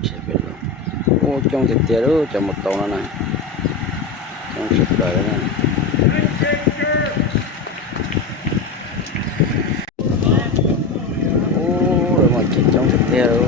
Siyempre lang. Chong tetero, chamot tao na na. Chong shipper na. Macam chong tetero.